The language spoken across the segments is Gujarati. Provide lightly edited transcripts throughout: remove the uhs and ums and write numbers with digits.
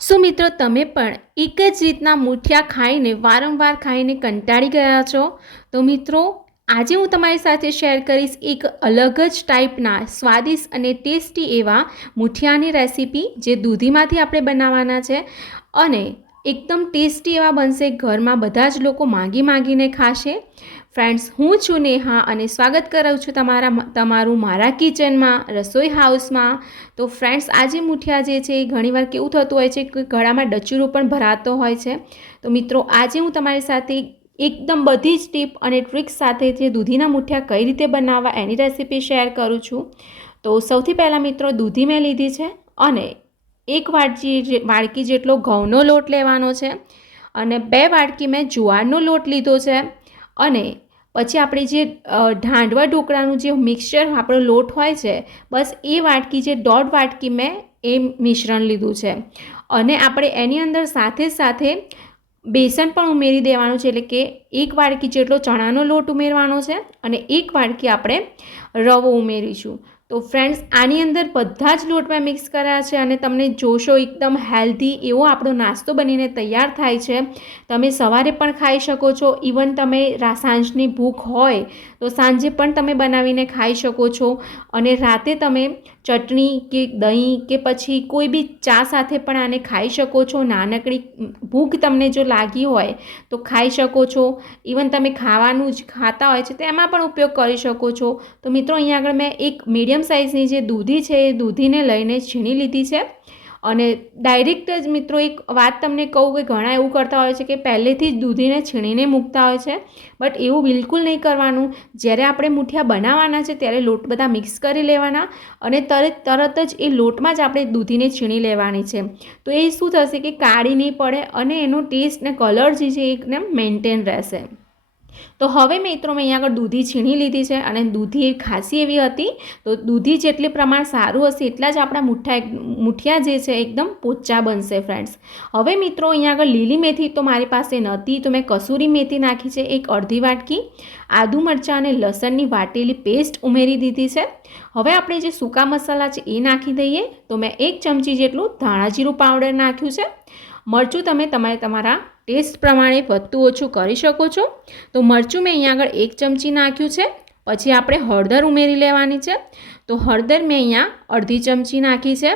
શું મિત્રો તમે પણ એક જ રીતના મૂઠિયા ખાઈને વારંવાર ખાઈને કંટાળી ગયા છો? તો મિત્રો આજે હું તમારી સાથે શેર કરીશ એક અલગ જ ટાઈપના સ્વાદિષ્ટ અને ટેસ્ટી એવા મૂઠિયાની રેસીપી જે દૂધીમાંથી આપણે બનાવવાના છે અને એકદમ ટેસ્ટી એવા બનશે. ઘરમાં બધા જ લોકો માંગીને ખાશે. ફ્રેન્ડ્સ, હું છું નેહા અને સ્વાગત કરું છું તમારું મારા કિચનમાં, રસોઈ હાઉસમાં. તો ફ્રેન્ડ્સ, આજે મૂઠિયા જે છે એ ઘણીવાર કેવું થતું હોય છે કે ગળામાં ડચુરો પણ ભરાતો હોય છે. તો મિત્રો આજે હું તમારી સાથે એકદમ બધી જ ટીપ અને ટ્રિક્સ સાથે જે દૂધીના મૂઠિયા કઈ રીતે બનાવવા એની રેસીપી શેર કરું છું. તો સૌથી પહેલાં મિત્રો દૂધી મેં લીધી છે અને એક વાડકી જેટલો ઘઉંનો લોટ લેવાનો છે અને 2 વાડકી મેં જુવારનો લોટ લીધો છે અને પછી આપણે જે ઢાંડવા ઢોકળાનું જે મિક્સચર આપણો લોટ હોય છે, બસ એ વાટકી જે 1.5 વાટકી મેં એ મિશ્રણ લીધું છે અને આપણે એની અંદર સાથે બેસન પણ ઉમેરી દેવાનું છે. એટલે કે 1 વાટકી જેટલો ચણાનો લોટ ઉમેરવાનો છે અને 1 વાટકી આપણે રવો ઉમેરીશું. તો ફ્રેન્ડ્સ, આની અંદર બધા જ લોટ મેં મિક્સ કર્યા છે અને તમને જોશો એકદમ હેલ્ધી એવો આપણો નાસ્તો બનીને તૈયાર થાય છે. તમે સવારે પણ ખાઈ શકો છો. ઇવન તમે સાંજની ભૂખ હોય તો સાંજે પણ તમે બનાવીને ખાઈ શકો છો અને રાતે તમે ચટણી કે દહીં કે પછી કોઈ બી ચા સાથે પણ આને ખાઈ શકો છો. નાનકડી ભૂખ તમને જો લાગી હોય તો ખાઈ શકો છો. ઇવન તમે ખાવાનું જ ખાતા હોય છે તો એમાં પણ ઉપયોગ કરી શકો છો. તો મિત્રો, અહીંયા આગળ મેં એક મીડિયમ સાઇઝની જે દૂધી છે એ દૂધીને લઈને છીણી લીધી છે અને ડાયરેક્ટ જ મિત્રો એક વાત તમને કહું કે ઘણા એવું કરતા હોય છે કે પહેલેથી જ દૂધીને છીણીને મૂકતા હોય છે, બટ એવું બિલકુલ નહીં કરવાનું. જ્યારે આપણે મૂઠિયા બનાવવાના છે ત્યારે લોટ બધા મિક્સ કરી લેવાના અને તરત જ એ લોટમાં જ આપણે દૂધીને છીણી લેવાની છે. તો એ શું થશે કે કાળી નહીં પડે અને એનો ટેસ્ટ ને કલર જે છે એકદમ મેન્ટેન રહેશે. તો હવે મિત્રો મેં અહીંયા આગળ દૂધી છીણી લીધી છે અને દૂધી ખાસી એવી હતી, તો દૂધી જેટલી પ્રમાણ સારું હશે એટલા જ આપણા મૂઠિયા જે છે એકદમ પોચા બનશે. ફ્રેન્ડ્સ, હવે મિત્રો અહીંયા આગળ લીલી મેથી તો મારી પાસે નહોતી, તો મેં કસૂરી મેથી નાખી છે 1 અડધી વાટકી. આદુ મરચાં અને લસણની વાટેલી પેસ્ટ ઉમેરી દીધી છે. હવે આપણે જે સૂકા મસાલા છે એ નાખી દઈએ. તો મેં 1 ચમચી જેટલું ધાણા જીરું પાવડર નાખ્યું છે. મરચું તમે તમારા ટેસ્ટ પ્રમાણે વધતું ઓછું કરી શકો છો. તો મરચું મેં અહીંયા આગળ 1 ચમચી નાખ્યું છે. પછી આપણે હળદર ઉમેરી લેવાની છે. તો હળદર મેં અહીંયા અડધી ચમચી નાખી છે.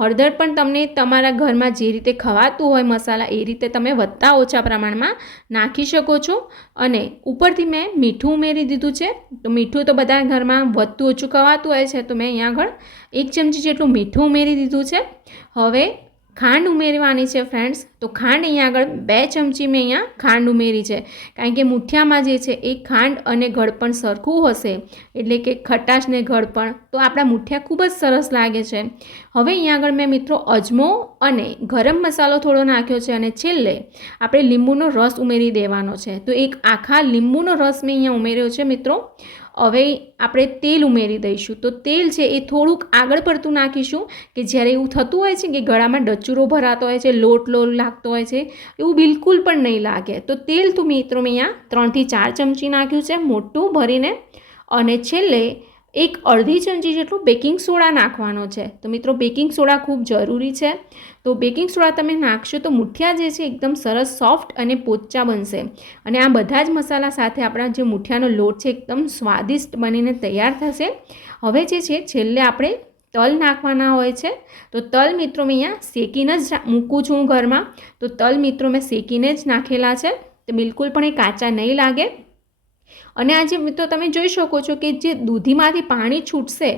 હળદર પણ તમને તમારા ઘરમાં જે રીતે ખવાતું હોય મસાલા એ રીતે તમે વધતા ઓછા પ્રમાણમાં નાખી શકો છો. અને ઉપરથી મેં મીઠું ઉમેરી દીધું છે. તો મીઠું તો બધા ઘરમાં વધતું ઓછું ખવાતું હોય છે, તો મેં અહીંયા આગળ 1 ચમચી જેટલું મીઠું ઉમેરી દીધું છે. હવે ખાંડ ઉમેરવાની છે. ફ્રેન્ડ્સ, તો ખાંડ અહીંયા આગળ 2 ચમચી મેં અહીંયા ખાંડ ઉમેરી છે, કારણ કે મૂઠિયામાં જે છે એ ખાંડ અને ગળપણ સરખું હશે, એટલે કે ખટાશ ને ગળપણ, તો આપણા મૂઠિયા ખૂબ જ સરસ લાગે છે. હવે અહીંયા આગળ મેં મિત્રો અજમો અને ગરમ મસાલો થોડો નાખ્યો છે અને છેલ્લે આપણે લીંબુનો રસ ઉમેરી દેવાનો છે. તો એક આખા લીંબુનો રસ મેં અહીંયા ઉમેર્યો છે મિત્રો. હવે આપણે તેલ ઉમેરી દઈશું. તો તેલ છે એ થોડુંક આગળ પડતું નાખીશું કે જ્યારે એવું થતું હોય છે કે ગળામાં ડચુરો ભરાતો હોય છે, લોટ લાગતો હોય છે, એવું બિલકુલ પણ નહીં લાગે. તો તેલ તો મિત્રો મેં અહીંયા 3 થી 4 ચમચી નાખ્યું છે મોટું ભરીને. અને છેલ્લે 1 અડધી ચમચી જેટલું બેકિંગ સોડા નાખવાનો છે. તો મિત્રો, બેકિંગ સોડા ખૂબ જરૂરી છે. તો બેકિંગ સોડા તમે નાખશો તો મૂઠિયા જે છે એકદમ સરસ સોફ્ટ અને પોચા બનશે અને આ બધા જ મસાલા સાથે આપણા જે મૂઠિયાનો લોટ છે એકદમ સ્વાદિષ્ટ બનીને તૈયાર થશે. હવે જે છે છેલ્લે આપણે તલ નાખવાના હોય છે. તો તલ મિત્રો મેં અહીંયા શેકીને જ મૂકું છું ઘરમાં. તો તલ મિત્રો મેં શેકીને જ નાખેલા છે, તો બિલકુલ પણ એ કાચા નહીં લાગે. અને આજે મિત્રો તમે જોઈ શકો છો કે જે દૂધીમાંથી પાણી છૂટશે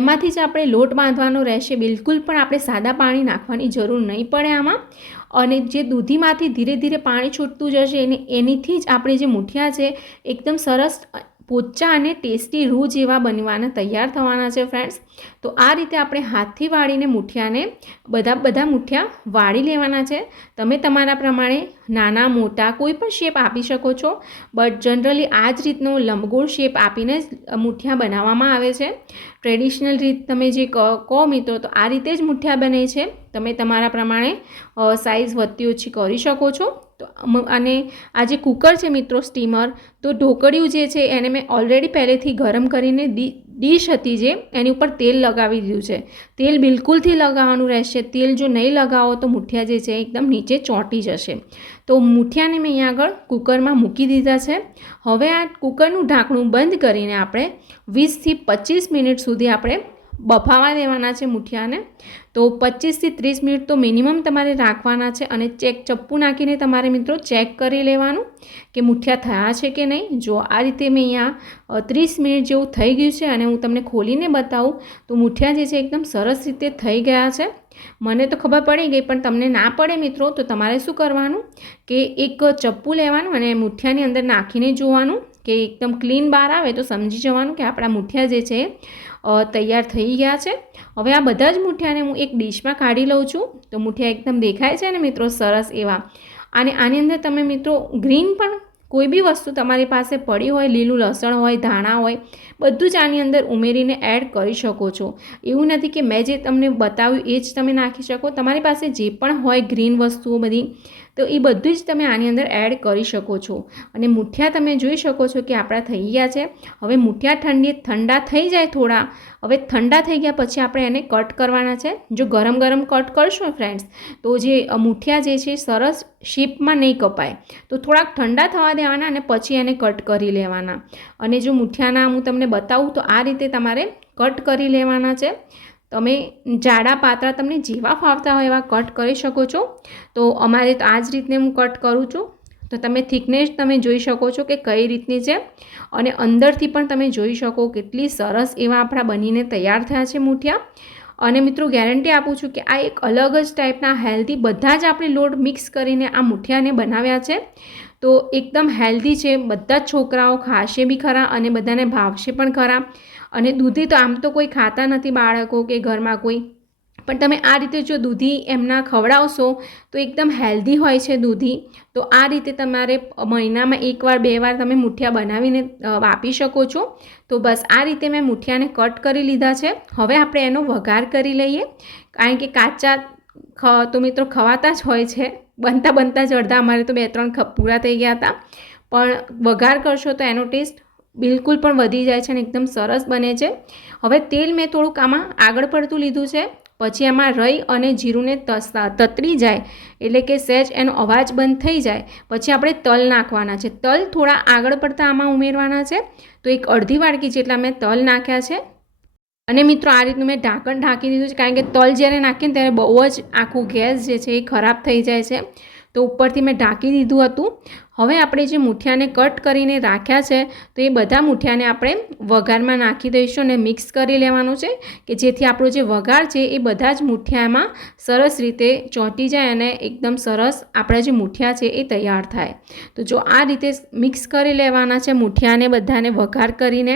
એમાંથી જ આપણે લોટ બાંધવાનો રહેશે. બિલકુલ પણ આપણે સાદા પાણી નાખવાની જરૂર નહીં પડે આમાં. અને જે દૂધીમાંથી ધીરે ધીરે પાણી છૂટતું જશે એનીથી જ આપણે જે મૂઠિયા છે એકદમ સરસ પોચા અને ટેસ્ટી રૂ જેવા બનવાના તૈયાર થવાના છે. ફ્રેન્ડ્સ, તો આ રીતે આપણે હાથથી વાળીને મૂઠિયાને બધા મૂઠિયા વાળી લેવાના છે. તમે તમારા પ્રમાણે નાના મોટા કોઈ પણ શેપ આપી શકો છો, બટ જનરલી આ જ રીતનો લંબગોળ શેપ આપીને જ મૂઠિયા બનાવવામાં આવે છે. ટ્રેડિશનલ રીત તમે જે કહો મિત્રો, તો આ રીતે જ મૂઠિયા બને છે. તમે તમારા પ્રમાણે સાઇઝ વધતી ઓછી કરી શકો છો. તો અને આ જે કુકર છે મિત્રો, સ્ટીમર, તો ઢોકળિયું જે છે એને મેં ઓલરેડી પહેલેથી ગરમ કરીને ડીશ હતી જે એની ઉપર તેલ લગાવી દીધું છે. તેલ બિલકુલથી લગાવવાનું રહેશે. તેલ જો નહીં લગાવો તો મુઠિયા જે છે એકદમ નીચે ચોંટી જશે. તો મુઠિયાને મેં અહીંયા આગળ કુકરમાં મૂકી દીધા છે. હવે આ કુકરનું ઢાંકણું બંધ કરીને આપણે 20થી 25 મિનિટ સુધી આપણે બફાવા દેવાના છે મુઠિયાને. તો 25થી 30 મિનિટ તો મિનિમમ તમારે રાખવાના છે અને ચપ્પુ નાખીને તમારે મિત્રો ચેક કરી લેવાનું કે મુઠિયા થયા છે કે નહીં. જો આ રીતે મેં અહીંયા 30 મિનિટ જેવું થઈ ગયું છે અને હું તમને ખોલીને બતાવું તો મુઠિયા જે છે એકદમ સરસ રીતે થઈ ગયા છે. મને તો ખબર પડી ગઈ, પણ તમને ના પડે મિત્રો તો તમારે શું કરવાનું કે એક ચપ્પુ લેવાનું અને મુઠિયાની અંદર નાખીને જોવાનું કે એકદમ ક્લીન બહાર આવે તો સમજી જવાનું કે આપણા મુઠિયા જે છે તૈયાર થઈ ગયા છે. હવે આ બધા જ મુઠિયાને હું એક ડીશમાં કાઢી લઉં છું. તો મુઠિયા એકદમ દેખાય છે ને મિત્રો સરસ એવા. અને આની અંદર તમે મિત્રો ગ્રીન પણ કોઈ બી વસ્તુ તમારી પાસે પડી હોય, લીલું લસણ હોય, ધાણા હોય, બધું જ આની અંદર ઉમેરીને એડ કરી શકો છો. એવું નથી કે મેં જે તમને બતાવ્યું એ જ તમે નાખી શકો. તમારી પાસે જે પણ હોય ગ્રીન વસ્તુઓ બધી તો એ બધું જ તમે આની અંદર એડ કરી શકો છો. અને મુઠિયા તમે જોઈ શકો છો કે આપણા થઈ ગયા છે. હવે મુઠિયા ઠંડા થઈ જાય થોડા. હવે ઠંડા થઈ ગયા પછી આપણે એને કટ કરવાના છે. જો ગરમ ગરમ કટ કરશો ફ્રેન્ડ્સ તો જે મુઠિયા જે છે સરસ શેપમાં નહીં કપાય. તો થોડાક ઠંડા થવા દેવાના અને પછી એને કટ કરી લેવાના. અને જો મુઠિયાના હું તમને બતાવું તો આ રીતે તમારે કટ કરી લેવાના છે. તમે જાડા પાતળા તમને જેવા ફાવતા હોય એવા કટ કરી શકો છો. તો અમારે તો આ જ રીતને હું કટ કરું છું. તો તમે થિકનેસ તમે જોઈ શકો છો કે કઈ રીતની છે અને અંદરથી પણ તમે જોઈ શકો કેટલી સરસ એવા આપણા બનીને તૈયાર થયા છે મુઠિયા. અને મિત્રો ગેરંટી આપું છું કે આ એક અલગ જ ટાઈપના હેલ્ધી બધા જ આપણે લોટ મિક્સ કરીને આ મુઠિયાને બનાવ્યા છે. તો એકદમ હેલ્ધી છે. બધા જ છોકરાઓ ખાશે બી ખરા અને બધાને ભાવશે પણ ખરા. અને દૂધી તો આમ તો કોઈ ખાતા નથી બાળકો કે ઘરમાં કોઈ, પણ તમે આ રીતે જો દૂધી એમના ખવડાવશો તો એકદમ હેલ્ધી હોય છે દૂધી. તો આ રીતે તમારે મહિનામાં 1 વાર 2 વાર તમે મુઠિયા બનાવીને આપી શકો છો. તો બસ આ રીતે મેં મુઠિયાને કટ કરી લીધા છે. હવે આપણે એનો વઘાર કરી લઈએ, કારણ કે કાચા તો મિત્રો ખવાતા જ હોય છે. બનતા જ અડધા અમારે તો 2-3 પૂરા થઈ ગયા હતા. પણ વઘાર કરશો તો એનો ટેસ્ટ બિલકુલ પણ વધી જાય છે અને એકદમ સરસ બને છે. હવે તેલ મેં થોડુંક આમાં આગળ પડતું લીધું છે. પછી એમાં રઈ અને જીરુંને તતરી જાય એટલે કે સહેજ એનો અવાજ બંધ થઈ જાય પછી આપણે તલ નાખવાના છે. તલ થોડા આગળ પડતા આમાં ઉમેરવાના છે. તો એક અડધી વાડકી જેટલા મેં તલ નાખ્યા છે. અને મિત્રો આ રીતનું મેં ઢાંકણ ઢાંકી દીધું છે, કારણ કે તલ જ્યારે નાખીએ ને ત્યારે બહુ જ આખું ગેસ જે છે એ ખરાબ થઈ જાય છે. તો ઉપરથી મેં ઢાંકી દીધું હતું. હવે આપણે જે મુઠિયાને કટ કરીને રાખ્યા છે તો એ બધા મુઠિયાને આપણે વઘારમાં નાખી દઈશું અને મિક્સ કરી લેવાનું છે કે જેથી આપણો જે વઘાર છે એ બધા જ મુઠિયામાં સરસ રીતે ચોંટી જાય અને એકદમ સરસ આપણા જે મુઠિયા છે એ તૈયાર થાય. તો જો આ રીતે મિક્સ કરી લેવાના છે મુઠિયાને બધાને વઘાર કરીને.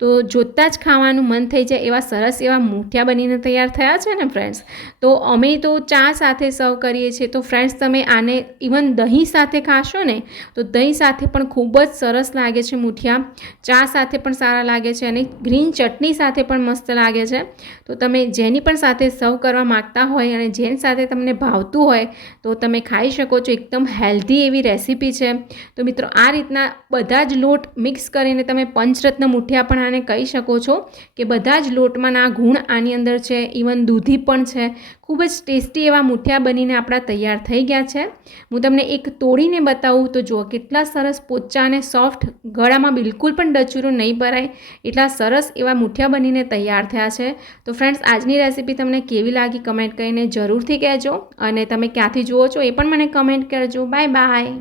તો જોતાં જ ખાવાનું મન થઈ જાય એવા સરસ એવા મુઠિયા બનીને તૈયાર થયા છે ને ફ્રેન્ડ્સ. તો અમે તો ચા સાથે સર્વ કરીએ છીએ. તો ફ્રેન્ડ્સ તમે આને ઇવન દહીં સાથે ખાશો ને તો દહીં સાથે પણ ખૂબ જ સરસ લાગે છે મુઠિયા. ચા સાથે પણ સારા લાગે છે અને ગ્રીન ચટણી સાથે પણ મસ્ત લાગે છે. તો તમે જેની પણ સાથે સર્વ કરવા માગતા હોય અને જેની સાથે તમને ભાવતું હોય તો તમે ખાઈ શકો છો. એકદમ હેલ્ધી એવી રેસીપી છે. તો મિત્રો આ રીતના બધા જ લોટ મિક્સ કરીને તમે પંચરત્ન મુઠિયા પણ આને કહી શકો છો કે બધા જ લોટમાંના ગુણ આની અંદર છે. ઇવન દૂધી પણ છે. ખૂબ જ ટેસ્ટી એવા મુઠિયા બનીને આપણા તૈયાર થઈ ગયા છે. હું તમને એક તોડીને બતાવું તો જુઓ કેટલા સરસ પોચા અને સોફ્ટ, ગળામાં બિલકુલ પણ ડચુરો નહીં ભરાય એટલા સરસ એવા મુઠિયા બનીને તૈયાર થયા છે. તો ફ્રેન્ડ્સ આજની રેસીપી તમને કેવી લાગી કમેન્ટ કરીને જરૂરથી કહેજો અને તમે ક્યાંથી જુઓ છો એ પણ મને કમેન્ટ કરજો. Bye bye.